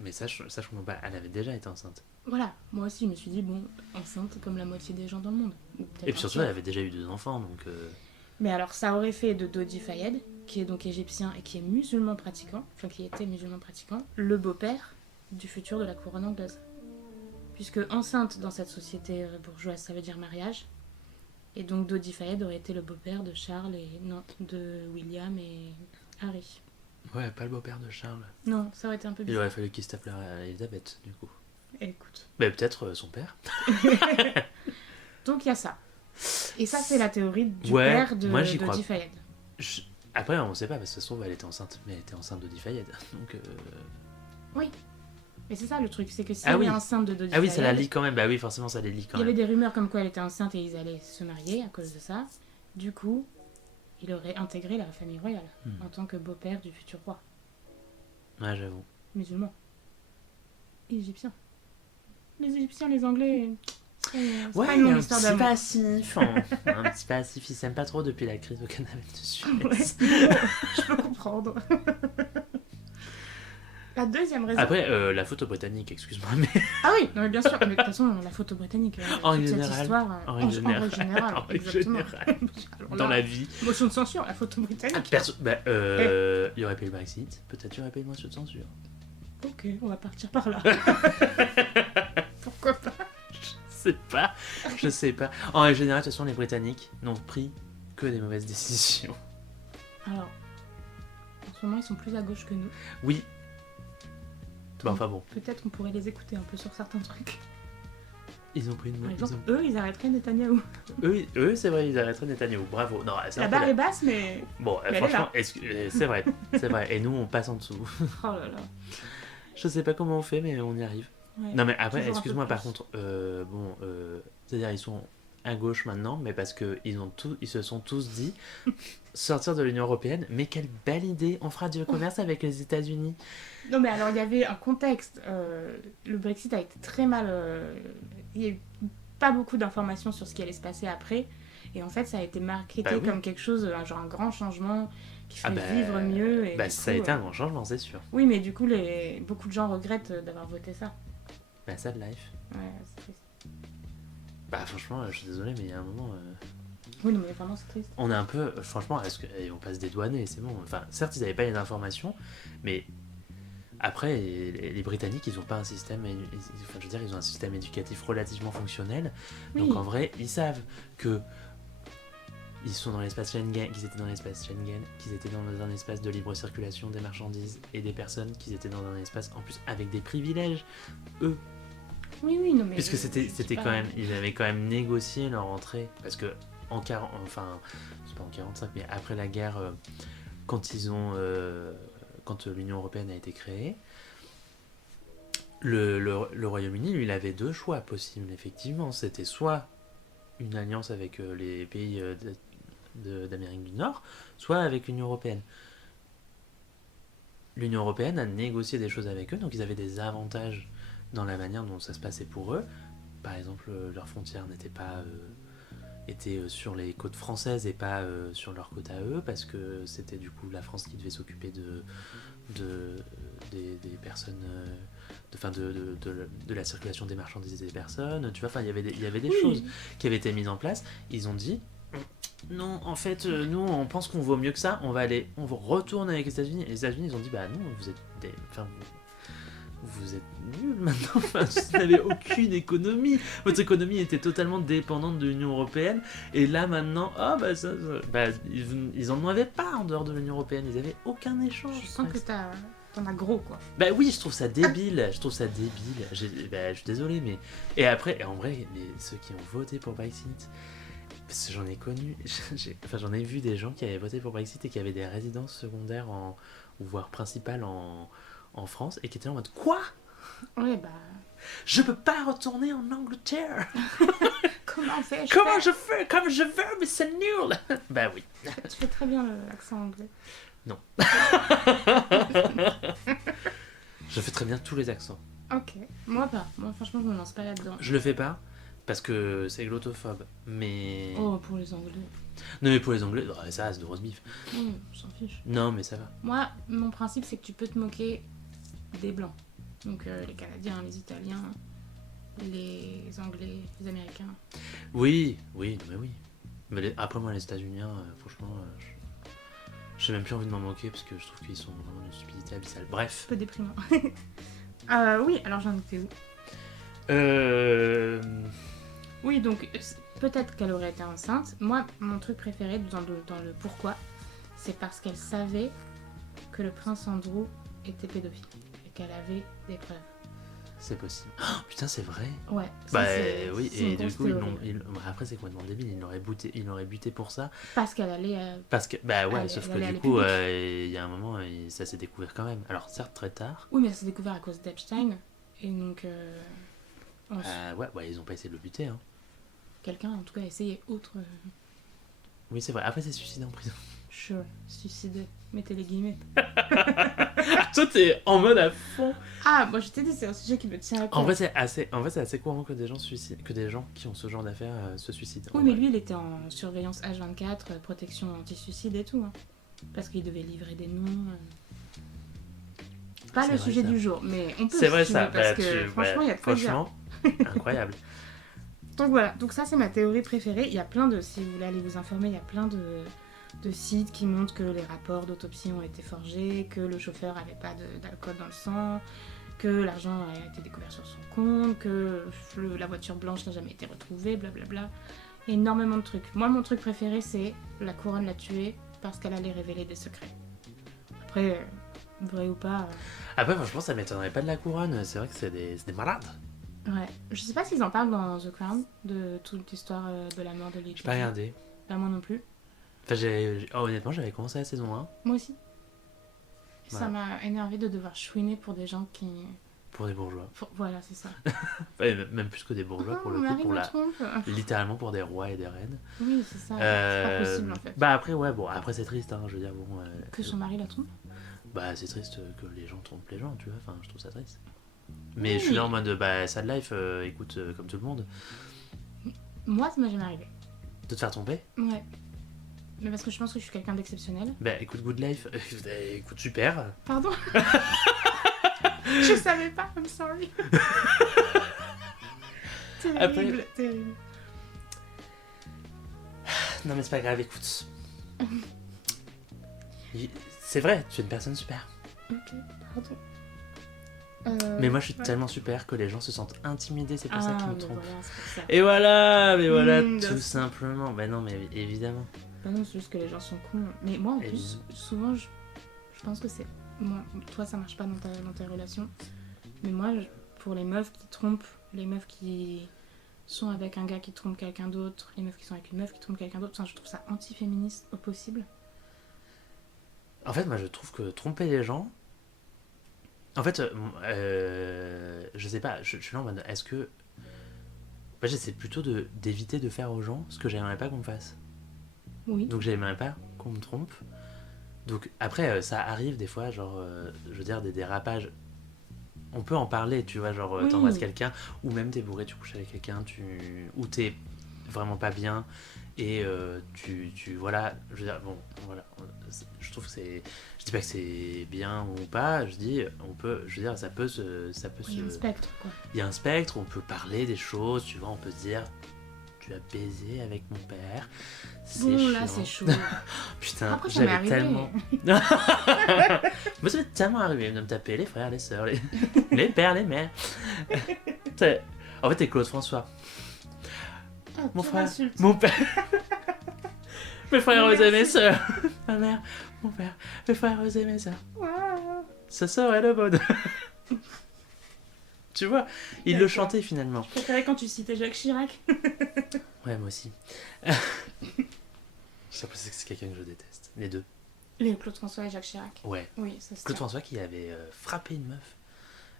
Mais ça, je comprends pas. Elle avait déjà été enceinte. Voilà, moi aussi je me suis dit, bon, enceinte comme la moitié des gens dans le monde. Ou peut-être Et puis surtout, un elle tiers. avait déjà eu 2 enfants, donc. Mais alors, ça aurait fait de Dodi Fayed, qui est donc égyptien et qui est musulman pratiquant, enfin qui était musulman pratiquant, le beau-père du futur de la couronne anglaise. Puisque enceinte dans cette société bourgeoise, ça veut dire mariage. Et donc Dodi Fayed aurait été le beau-père de Charles et... Non, de William et Harry. Ouais, pas le beau-père de Charles. Non, ça aurait été un peu Il bizarre. aurait fallu qu'il se tape Elisabeth, du coup. Écoute. Mais peut-être son père. Donc il y a ça. Et ça, c'est la théorie du Ouais, père de moi, j'y crois. Dodi Fayed. Après, on sait pas, parce que ça se trouve, elle était enceinte. Mais elle était enceinte de Fayed. Donc. Oui. Mais c'est ça le truc, c'est que si Ah elle oui. est enceinte de Dodi Ah oui, Fayed, ça la lie quand même. Bah oui, forcément, ça les lie quand il y avait même. des rumeurs comme quoi elle était enceinte et ils allaient se marier à cause de ça. Du coup, il aurait intégré la famille royale en tant que beau-père du futur roi. Ouais, j'avoue. Musulman. Égyptien. Les Égyptiens, les Anglais... C'est Ouais, pas il une y a longue un histoire petit d'amour. passif. Un petit passif. Ils s'aiment pas trop depuis la crise au Canada de Suez. Ouais, je peux comprendre. La deuxième raison... Après, la photo britannique, excuse-moi, mais. Ah oui, non, mais bien sûr. Mais de toute façon, la photo britannique, En toute règle cette générale. histoire... En règle générale. En règle exactement. générale. Alors Dans là, la vie. motion de censure, la photo britannique. Bah, il y aurait pas eu le Brexit. Peut-être il y aurait pas eu de motion de censure. Ok, on va partir par là. Pourquoi pas? Je sais pas. En règle générale, de toute façon, les Britanniques n'ont pris que des mauvaises décisions. Alors, en ce moment, ils sont plus à gauche que nous. Oui. Bah, enfin bon, Peut-être qu'on pourrait les écouter un peu sur certains trucs. ils ont pris une Par mauvaise. exemple, eux, ils arrêteraient Netanyahou. Eux, c'est vrai, ils arrêteraient Netanyahou. Bravo. Non, c'est La un peu barre est basse, mais... Bon, Mais elle est franchement, là. c'est vrai. C'est vrai. Et nous, on passe en dessous. Oh là là. Je sais pas comment on fait, mais on y arrive. Ouais. Non, mais après, Toujours un peu excuse-moi, par plus. contre, c'est-à-dire, ils sont à gauche maintenant, mais parce qu'ils ils se sont tous dit sortir de l'Union Européenne, mais quelle belle idée, on fera du commerce avec les États-Unis. Non, mais alors, il y avait un contexte. Le Brexit a été très mal... Il y a eu pas beaucoup d'informations sur ce qui allait se passer après. Et en fait, ça a été marketé Bah oui. comme quelque chose, genre un grand changement qui Ah ferait bah, vivre mieux. Et bah, du ça a coup, été un grand changement, c'est sûr. Oui, mais du coup, beaucoup de gens regrettent d'avoir voté ça. Bah, sad life. Ouais, c'est triste. Bah, franchement, je suis désolé, mais il y a un moment. Oui, non, mais vraiment, c'est triste. On est un peu. Franchement, ils vont pas se dédouaner, c'est bon. Enfin, certes, ils n'avaient pas les informations, mais. Après, les Britanniques, ils ont pas un système, enfin, je veux dire, ils ont un système éducatif relativement fonctionnel. Oui. Donc en vrai, ils savent que ils sont dans l'espace Schengen, qu'ils étaient dans l'espace Schengen, qu'ils étaient dans un espace de libre circulation des marchandises et des personnes, qu'ils étaient dans un espace en plus avec des privilèges. Eux, Oui, non, mais... puisque c'était je dis quand pas- même, ils avaient quand même négocié leur entrée, parce que en 40, enfin, c'est pas en 45, mais après la guerre, quand quand l'Union Européenne a été créée. Le Royaume-Uni, lui, il avait deux choix possibles, effectivement. C'était soit une alliance avec les pays d'Amérique du Nord, soit avec l'Union Européenne. L'Union Européenne a négocié des choses avec eux, donc ils avaient des avantages dans la manière dont ça se passait pour eux. Par exemple, leurs frontières n'étaient pas... étaient sur les côtes françaises et pas sur leurs côtes à eux, parce que c'était du coup la France qui devait s'occuper des personnes... de la circulation des marchandises et des personnes, tu vois, enfin il y avait des Oui. choses qui avaient été mises en place. Ils ont dit non, en fait, nous on pense qu'on vaut mieux que ça, on retourne avec les États-Unis. Et les États-Unis ils ont dit bah non, vous êtes vous êtes nuls maintenant, enfin, vous n'avez aucune économie, votre économie était totalement dépendante de l'Union Européenne, et là maintenant, ils en avaient pas en dehors de l'Union Européenne, ils avaient aucun échange. Je sens que t'en as gros, quoi. Bah oui, je trouve ça débile, je suis désolé, mais... Et après, en vrai, ceux qui ont voté pour Brexit, parce que j'en ai connu, j'en ai vu des gens qui avaient voté pour Brexit et qui avaient des résidences secondaires ou voire principales en France, et qui étaient en mode quoi ? Ouais, bah... Je peux pas retourner en Angleterre. Comment fais-je Comment je fais comme je veux, mais c'est nul. Bah oui. Tu fais très bien l'accent anglais. Non. Je fais très bien tous les accents. Ok. Moi, pas. Moi, franchement, je me lance pas là-dedans. Je le fais pas parce que c'est glottophobe, mais... Oh, pour les Anglais. Non mais pour les Anglais, ça c'est de roast beef. Non, on s'en fiche. Non mais ça va. Moi, mon principe, c'est que tu peux te moquer des Blancs. Donc, les Canadiens, les Italiens, les Anglais, les Américains. Oui, non mais oui. Mais après, moi, les États-Unis, franchement, j'ai même plus envie de m'en moquer parce que je trouve qu'ils sont vraiment d'une stupidité abyssale. Bref. Un peu déprimant. Oui, alors j'en étais où? Euh... Oui, donc peut-être qu'elle aurait été enceinte. Moi, mon truc préféré dans le pourquoi, c'est parce qu'elle savait que le prince Andrew était pédophile et qu'elle avait des preuves. C'est possible. Oh, putain, c'est vrai. Ouais. Bah c'est et une du grosse coup, théorie. après, c'est complètement débile. Il l'aurait buté pour ça. Parce qu'elle allait. Parce que, bah ouais, Elle- sauf elle que allait à du la coup, public. il y a un moment, ça s'est découvert quand même. Alors, certes, très tard. Oui, mais ça s'est découvert à cause d'Epstein. Et donc, Ouais, ils ont pas essayé de le buter. Hein. quelqu'un, en tout cas, a essayé autre. Oui, c'est vrai. Après, c'est suicidé en prison. Sure, suicidé. Mettez les guillemets. Toi, t'es en mode à fond. Ah, moi je t'ai dit, c'est un sujet qui me tient à cœur. En vrai, c'est assez courant que des gens que des gens qui ont ce genre d'affaires se suicident. Oui, mais lui, il était en surveillance H24, protection anti-suicide et tout. Hein. Parce qu'il devait livrer des noms. Pas C'est le vrai, sujet ça. du jour, mais on peut. C'est vrai si tu ça. veux, parce Bah, que franchement, il y a de quoi dire. franchement, incroyable. Donc voilà, donc ça c'est ma théorie préférée. Il y a plein de, si vous voulez aller vous informer, il y a plein de sites qui montrent que les rapports d'autopsie ont été forgés, que le chauffeur avait pas d'alcool dans le sang, que l'argent a été découvert sur son compte, que la voiture blanche n'a jamais été retrouvée, blablabla. Il y a énormément de trucs. Moi, mon truc préféré, c'est la couronne l'a tuée parce qu'elle allait révéler des secrets. Après, vrai ou pas... Après, franchement, ça m'étonnerait pas de la couronne. C'est vrai que c'est des malades. Ouais. Je sais pas s'ils en parlent dans The Crown, de toute l'histoire de la mort de Lady. J'ai pas regardé. Pas moi non plus. Enfin, honnêtement, j'avais commencé la saison 1 Moi aussi. Ouais. Ça m'a énervé de devoir chouiner pour des gens qui... pour des bourgeois. Voilà, c'est ça. Ouais, même plus que des bourgeois, pour le coup, pour trompe. littéralement pour des rois et des reines. Oui, c'est ça. C'est pas possible en fait. Bah après, ouais, bon, après c'est triste, hein, je veux dire, bon... Que son mari la trompe. Bah c'est triste que les gens trompent les gens, tu vois, enfin, je trouve ça triste. Mais Oui. je suis là en mode, bah, sad life, écoute, comme tout le monde. Moi, ça m'est jamais arrivé. De te faire tromper. Ouais. Mais parce que je pense que je suis quelqu'un d'exceptionnel. Bah écoute, good life, écoute, super. Pardon. Je savais pas, I'm sorry. Terrible, terrible. Non mais c'est pas grave, écoute. C'est vrai, tu es une personne super. Ok, pardon. Mais moi je suis ouais. tellement super que les gens se sentent intimidés, c'est pour ça qu'ils me mais trompent. voilà, c'est pour ça. Et voilà, mais voilà, bien tout sûr. simplement. Bah non, mais évidemment. Bah non, c'est juste que les gens sont cons. Mais moi, en Et plus, souvent, je pense que c'est... Moi, toi, ça marche pas dans tes relations. Mais moi, pour les meufs qui trompent, les meufs qui sont avec un gars qui trompe quelqu'un d'autre, les meufs qui sont avec une meuf qui trompe quelqu'un d'autre, enfin, je trouve ça anti-féministe au possible. En fait, moi je trouve que tromper les gens. En fait, je sais pas, je suis là en mode, est-ce que. Moi j'essaie plutôt d'éviter de faire aux gens ce que j'aimerais pas qu'on me fasse. Oui. Donc j'aimerais pas qu'on me trompe. Donc après, ça arrive des fois, genre, je veux dire, des dérapages. On peut en parler, tu vois, genre, Oui. t'embrasses quelqu'un, ou même t'es bourré, tu couches avec quelqu'un, ou t'es vraiment pas bien, et voilà, je veux dire, bon, voilà, je trouve que c'est, je dis pas que c'est bien ou pas, je dis, je veux dire, ça peut Il y a un spectre, quoi. il y a un spectre, on peut parler des choses, tu vois, on peut se dire, tu as baisé avec mon père, c'est Bon, chiant. là, c'est chaud. Putain, Après, ça m'est j'avais arrivé. tellement... Moi, ça m'est tellement arrivé de me taper les frères, les sœurs, les pères, les mères. En fait, t'es Claude François. Ah, Mon tu frère, m'insultes. mon père, mes frères et mes Merci. sœurs, ma mère, mon père, mes frères et mes sœurs. Waouh. Sa sœur est le bonne. Tu vois, il le D'accord. chantait finalement. Je préférais quand tu citais Jacques Chirac. Ouais, moi aussi. J'ai l'impression que c'est quelqu'un que je déteste. Les deux. Les Claude François et Jacques Chirac. Ouais. Oui, ça se Claude tient. François qui avait frappé une meuf.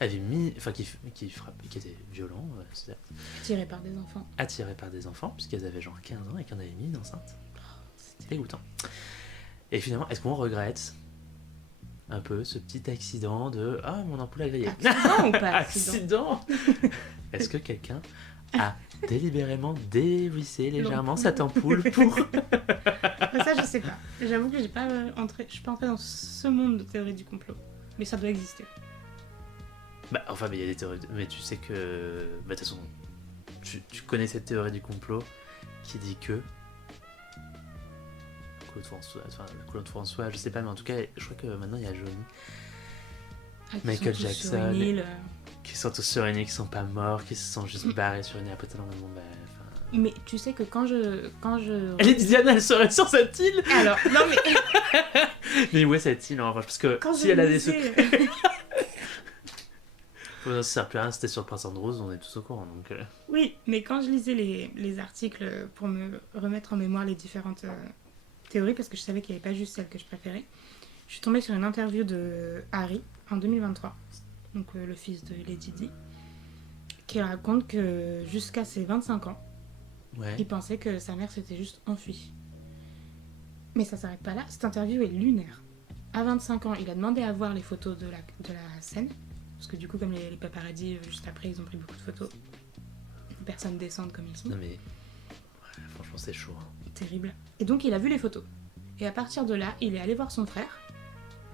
Avait mis. Enfin, qui était violent, c'est-à-dire Tiré par des enfants. attiré par des enfants, puisqu'elles avaient genre 15 ans et qu'on avait mis une enceinte. C'était dégoûtant. Et finalement, est-ce qu'on regrette un peu ce petit accident de ah, mon ampoule a grillé? Accident ou pas accident? Accident. Est-ce que quelqu'un a délibérément dévissé légèrement cette ampoule pour. Ça, je sais pas. J'avoue que j'ai pas je suis pas entrée dans ce monde de théorie du complot. Mais ça doit exister. Bah, enfin, mais il y a des théories. Mais tu sais que. Bah, de toute façon, tu connais cette théorie du complot qui dit que Claude François, je sais pas, mais en tout cas, je crois que maintenant il y a Johnny. Qui Michael sont tous Jackson. sur une île. Qui sont tous sur une île, qui sont pas morts, qui se sont juste barrés sur une île. Après, t'es là, bon, Mais tu sais que quand je... Lady Diana, elle serait sur cette île. Alors, non mais... Mais ouais, cette île, en revanche, parce que Quand si je elle a des lisais- secrets... Bon, ça sert plus à rien, c'était sur le Prince Andrews, on est tous au courant, donc... Oui, mais quand je lisais les articles pour me remettre en mémoire les différentes théories, parce que je savais qu'il n'y avait pas juste celle que je préférais, je suis tombée sur une interview de Harry en 2023, donc le fils de Lady Di, qui raconte que jusqu'à ses 25 ans, Ouais. il pensait que sa mère s'était juste enfuie. Mais ça s'arrête pas là, cette interview est lunaire. À 25 ans, il a demandé à voir les photos de la scène, parce que du coup, comme les paparazzis, juste après, ils ont pris beaucoup de photos. Les personnes décentes comme ils sont. Non mais... Ouais, franchement, c'est chaud. Hein. Terrible. Et donc, il a vu les photos. Et à partir de là, il est allé voir son frère,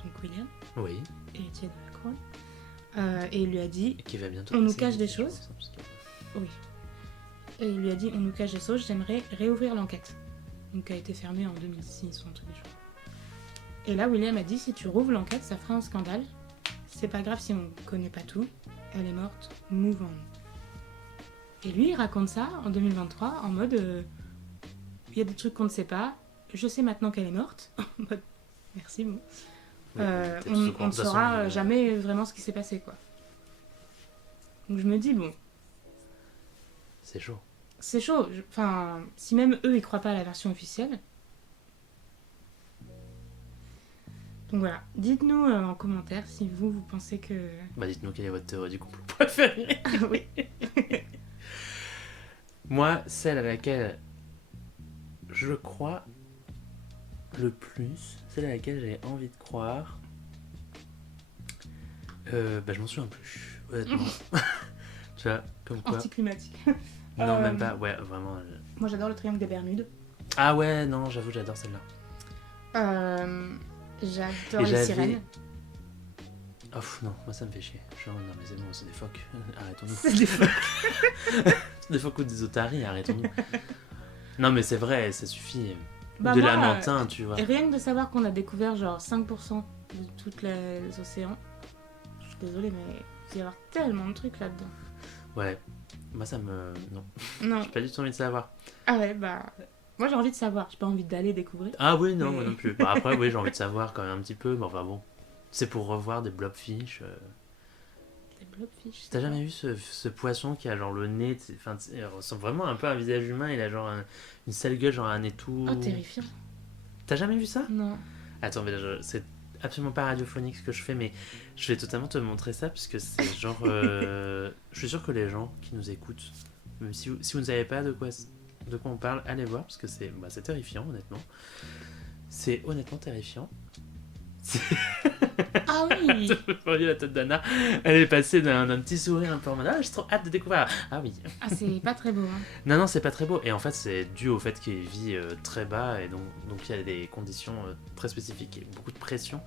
donc William, Oui. héritier de la couronne, et il lui a dit... Qui va bientôt... On nous passer, cache des je choses. pense, hein, parce que- Oui. Et il lui a dit, on nous cache des choses, j'aimerais réouvrir l'enquête. Donc, qui a été fermée en 2006 ou un truc du genre. Et là, William a dit, si tu rouvres l'enquête, ça fera un scandale. C'est pas grave si on connaît pas tout. Elle est morte, move on. Et lui, il raconte ça en 2023 en mode, il y a des trucs qu'on ne sait pas. Je sais maintenant qu'elle est morte. En mode, merci, bon. Oui, t'es tous au On courant. ne De toute façon, saura jamais vraiment ce qui s'est passé, quoi. Donc je me dis, bon, C'est chaud. c'est chaud. Enfin, si même eux, ils croient pas à la version officielle. Donc voilà, dites-nous en commentaire si vous pensez que... Bah dites-nous quelle est votre théorie du complot préférée. Ah oui. Moi, celle à laquelle je crois le plus, celle à laquelle j'ai envie de croire, bah je m'en souviens plus, honnêtement. Tu vois, comme quoi. Anticlimatique. Non, même pas, ouais, vraiment. Moi, j'adore le triangle des Bermudes. Ah ouais, non, j'avoue, j'adore celle-là. J'adore Et les j'avais- sirènes. Oh pff, non, moi ça me fait chier. Genre, non mais c'est bon, c'est des phoques, arrêtons-nous. C'est des phoques. Des phoques ou des otaries, arrêtons-nous. Non mais c'est vrai, ça suffit. Bah, De moi, lamentin, tu vois. Et rien que de savoir qu'on a découvert genre 5% de tous les océans, je suis désolée, mais il va y avoir tellement de trucs là-dedans. Ouais, moi ça me... Non, Non. j'ai pas du tout envie de savoir. Ah ouais, bah... Moi, j'ai envie de savoir. J'ai pas envie d'aller découvrir. Ah oui, non, Mais- moi non plus. Bah, après, oui, j'ai envie de savoir quand même un petit peu, mais enfin bon. C'est pour revoir des blobfish. Des blobfish. T'as jamais vu ce poisson qui a genre le nez, enfin, il ressemble vraiment un peu à un visage humain, il a genre une sale gueule, genre un nez tout... Oh, terrifiant. T'as jamais vu ça? Non. Attends, mais là, c'est absolument pas radiophonique ce que je fais, mais je vais totalement te montrer ça, puisque c'est genre... je suis sûr que les gens qui nous écoutent, même si vous ne savez pas de quoi on parle, allez voir, parce que c'est terrifiant, honnêtement. C'est honnêtement terrifiant. Ah oui. Vous voyez la tête d'Anna, elle est passée d'un petit sourire un peu en mode ah j'ai trop hâte de découvrir. Ah oui. Ah, c'est pas très beau, hein. Non c'est pas très beau et en fait c'est dû au fait qu'il vit très bas et donc il y a des conditions très spécifiques et beaucoup de pression,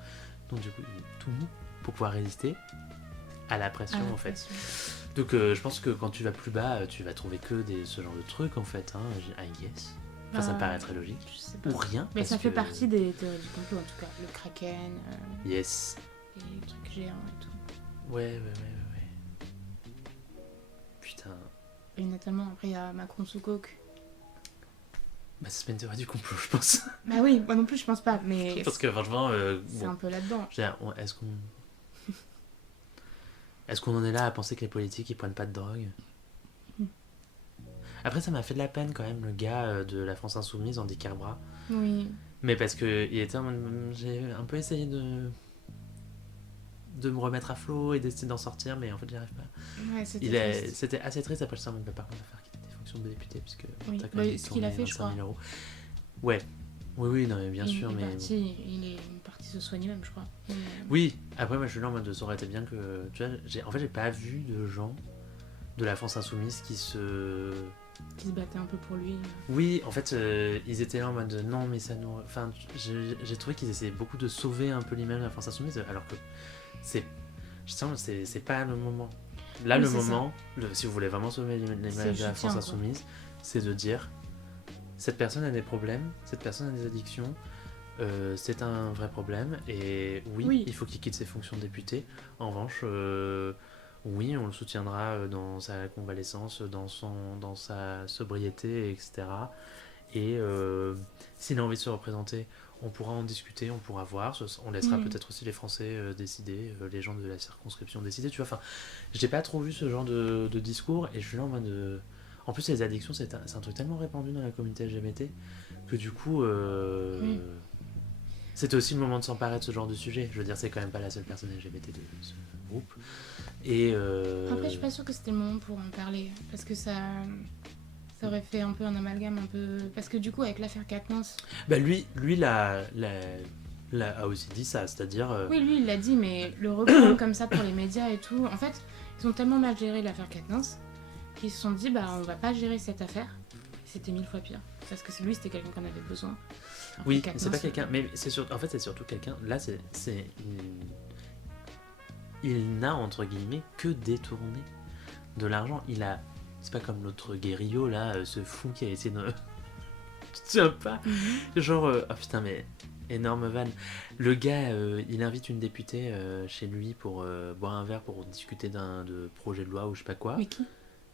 donc du coup il est tout mou pour pouvoir résister à la pression Ah, en fait. pression. Donc je pense que quand tu vas plus bas tu vas trouver que ce genre de trucs en fait, hein, I guess. Enfin, ça me paraît très logique. Je sais pas. Ou rien. Mais parce ça fait que- partie des théories du complot, en tout cas. Le kraken, Yes. les trucs géants et tout. Ouais. Putain. Et notamment, après, il y a Macron sous coke. Bah c'est pas une théorie du complot je pense. Bah oui, moi non plus, je pense pas, mais Parce que franchement, c'est bon, un peu là-dedans. je veux dire, est-ce qu'on en est là à penser que les politiques ils prennent pas de drogue? Après ça m'a fait de la peine quand même le gars de la France Insoumise, Andy Carbra. Oui. Mais parce que il était en mode, j'ai un peu essayé de me remettre à flot et d'essayer d'en sortir, mais en fait j'y arrive pas. Ouais, c'était triste. C'était assez triste après ça, mais par contre il va falloir quitter des fonctions de député puisque Oui. t'as quand Bah, même ce qu'il a tourné fait, je 25 000 crois. euros. Ouais. Oui, non mais bien sûr, mais... Il est parti se soigner même, je crois. Mais, Oui, après moi je suis là en mode ça aurait été bien que... Tu vois, j'ai pas vu de gens de la France Insoumise qui se... qui se battait un peu pour lui. Oui, en fait, ils étaient là en mode non, mais ça nous... Enfin, j'ai trouvé qu'ils essayaient beaucoup de sauver un peu l'image de la France Insoumise, alors que c'est... Je sens que c'est pas le moment. Là, Oui, le c'est moment, si vous voulez vraiment sauver l'image C'est le de la soutien, France quoi. Insoumise, c'est de dire cette personne a des problèmes, cette personne a des addictions, c'est un vrai problème, et oui, il faut qu'il quitte ses fonctions de député. En revanche, oui, on le soutiendra dans sa convalescence, dans sa sobriété, etc. Et s'il a envie de se représenter, on pourra en discuter, on pourra voir. On laissera peut-être aussi les Français décider, les gens de la circonscription décider. Tu vois, enfin, j'ai pas trop vu ce genre de discours, et je suis là en mode. En plus, les addictions, c'est un truc tellement répandu dans la communauté LGBT que du coup, c'était aussi le moment de s'emparer de ce genre de sujet. Je veux dire, c'est quand même pas la seule personne LGBT de ce groupe. Et Après, je suis pas sûre que c'était le moment pour en parler, parce que ça aurait fait un peu un amalgame, un peu... Parce que du coup, avec l'affaire Quatennens... Bah lui a aussi dit ça, c'est-à-dire... Oui, lui, il l'a dit, mais le reprendre comme ça pour les médias et tout... En fait, ils ont tellement mal géré l'affaire Quatennens qu'ils se sont dit, bah, on va pas gérer cette affaire. C'était 1000 fois pire. Parce que lui, c'était quelqu'un qu'on avait besoin. Alors oui, Quatennens, c'est pas quelqu'un... Mais en fait, c'est surtout quelqu'un... Là, il n'a, entre guillemets, que détourné de l'argent. C'est pas comme l'autre Guerrillo, là, ce fou qui a essayé de... Tu te souviens pas? Genre, oh putain, mais énorme vanne. Le gars, il invite une députée chez lui pour boire un verre, pour discuter de projet de loi ou je sais pas quoi. Mais qui?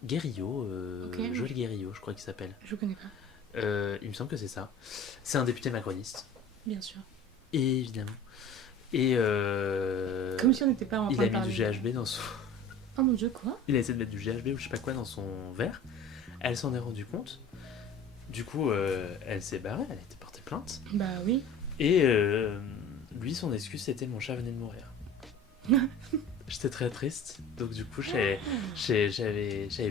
Guerrillo, Ok, Joël Guerrillo, je crois qu'il s'appelle. Je connais pas. Il me semble que c'est ça. C'est un député macroniste. Bien sûr. Et évidemment. Et Comme si on n'était pas en il train a de mis parler. du GHB dans son... Oh mon dieu, quoi? Il a essayé de mettre du GHB ou je sais pas quoi dans son verre. Elle s'en est rendue compte. Du coup, elle s'est barrée, elle a été portée plainte. Bah oui. Et lui, son excuse, c'était mon chat venait de mourir. J'étais très triste. Donc du coup, j'avais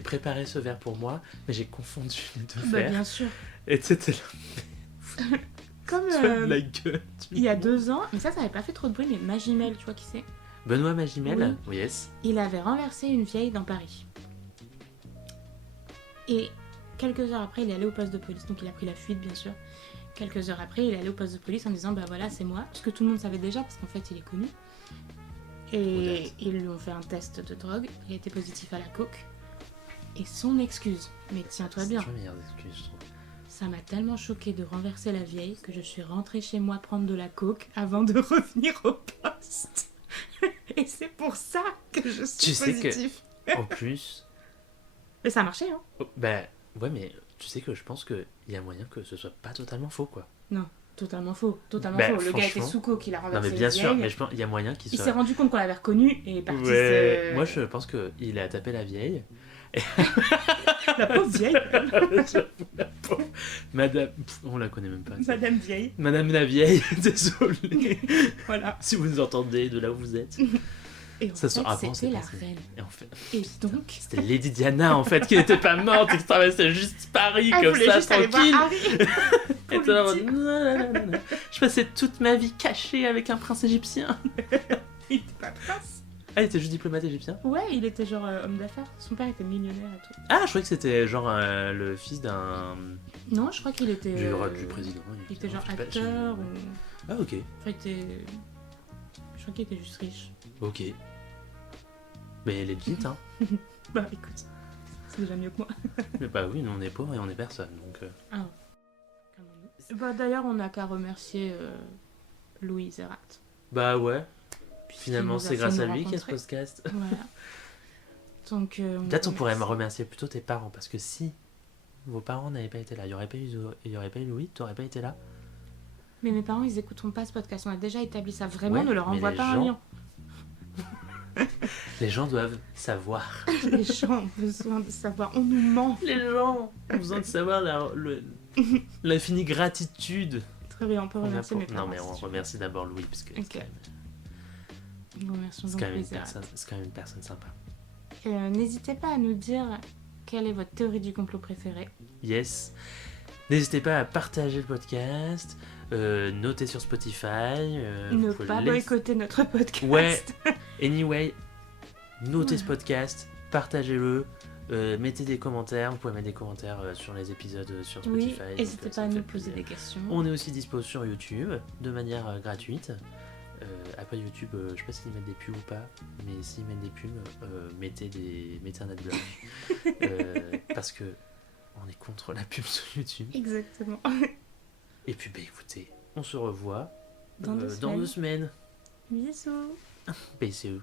préparé ce verre pour moi, mais j'ai confondu les deux Bah verres. bien sûr. Et c'était là. Comme La gueule. il y a 2 ans, mais ça avait pas fait trop de bruit, mais Magimel, tu vois qui c'est? Benoît Magimel, Oui. yes. Il avait renversé une vieille dans Paris. Et quelques heures après, il est allé au poste de police, donc il a pris la fuite bien sûr. Quelques heures après, il est allé au poste de police en disant bah voilà, c'est moi, ce que tout le monde savait déjà parce qu'en fait, il est connu. Et ils lui ont fait un test de drogue, il a été positif à la coke. Et son excuse, mais tiens-toi bien, C'est la meilleure excuse, je trouve. ça m'a tellement choquée de renverser la vieille que je suis rentrée chez moi prendre de la coke avant de revenir au poste. Et c'est pour ça que je suis Tu sais positif. En plus, Mais ça a marché, hein. bah ouais, mais tu sais que je pense qu'il y a moyen que ce soit pas totalement faux, quoi. Non, totalement faux, totalement Bah, faux. Le gars était franchement. sous coke, il a Non renversé mais bien la sûr, vieille. mais je pense qu'il y a moyen qu'il Il soit... s'est rendu compte qu'on l'avait reconnu et est parti Ouais, se... moi je pense qu'il a tapé la vieille. La pauvre vieille. La pauvre Madame... on la connaît même pas. Madame vieille. Madame la vieille, désolé. Voilà. Si vous nous entendez de là où vous êtes. Et en Ça fait, sort avant, c'était la passé. reine. Et en fait, Et donc... c'était Lady Diana en fait qui n'était pas morte et qui traversait juste Paris Elle comme voulait ça, juste aller voir tranquille. Harry. Et t'es là en mode, nanana. Je passais toute ma vie cachée avec un prince égyptien. Il était pas prince. Ah, il était juste diplomate égyptien. Ouais, il était genre homme d'affaires. Son père était millionnaire et tout. Ah, je croyais que c'était genre le fils d'un... Non, je crois qu'il était... du président. Il était genre Je sais pas, acteur ou... Ah, ok. Enfin, il était... Je crois qu'il était juste riche. Ok. Mais legit, hein. Bah écoute, c'est déjà mieux que moi. Mais bah oui, nous on est pauvres et on est personne, donc... Ah, calmons-nous. Bah d'ailleurs, on n'a qu'à remercier Louis Zerat. Bah ouais. Puisqu'il Finalement, nous a c'est fait grâce nous à lui qu'il y a ce rencontrer. podcast. Voilà. Donc, Peut-être on pourrait me remercier plutôt tes parents, parce que si vos parents n'avaient pas été là, il n'y aurait pas eu Louis, tu n'aurais pas été là. Mais mes parents, ils écouteront pas ce podcast. On a déjà établi ça. Vraiment, Ouais, ne leur mais envoie les pas gens- un lien. Les gens doivent savoir. Les gens ont besoin de savoir. On nous ment. Les gens ont besoin de savoir l'infinie gratitude. Très bien, on peut qu'on a remercier pour- mes parents. Non mais on si tu veux. remercie d'abord Louis, parce que Ok. c'est quand même, Nous remercions c'est donc quand même Louis une Zerat. personne, c'est quand même une personne sympa. N'hésitez pas à nous dire quelle est votre théorie du complot préférée. Yes. N'hésitez pas à partager le podcast, noter sur Spotify. Ne vous pouvez pas laisser- boycotter notre podcast. Ouais. Anyway, notez ce Ouais. podcast, partagez-le, mettez des commentaires. Vous pouvez mettre des commentaires sur les épisodes sur Oui, Spotify. donc, n'hésitez ça pas à me nous fait poser plaisir. des questions. On est aussi dispo sur YouTube de manière gratuite. Après YouTube, je sais pas s'ils mettent des pubs ou pas, mais s'ils mettent des pubs, mettez un adblock. Parce que On est contre la pub sur YouTube. Exactement. Et puis, bah, écoutez, on se revoit Dans 2 dans 2 semaines. Bisous. Bisous.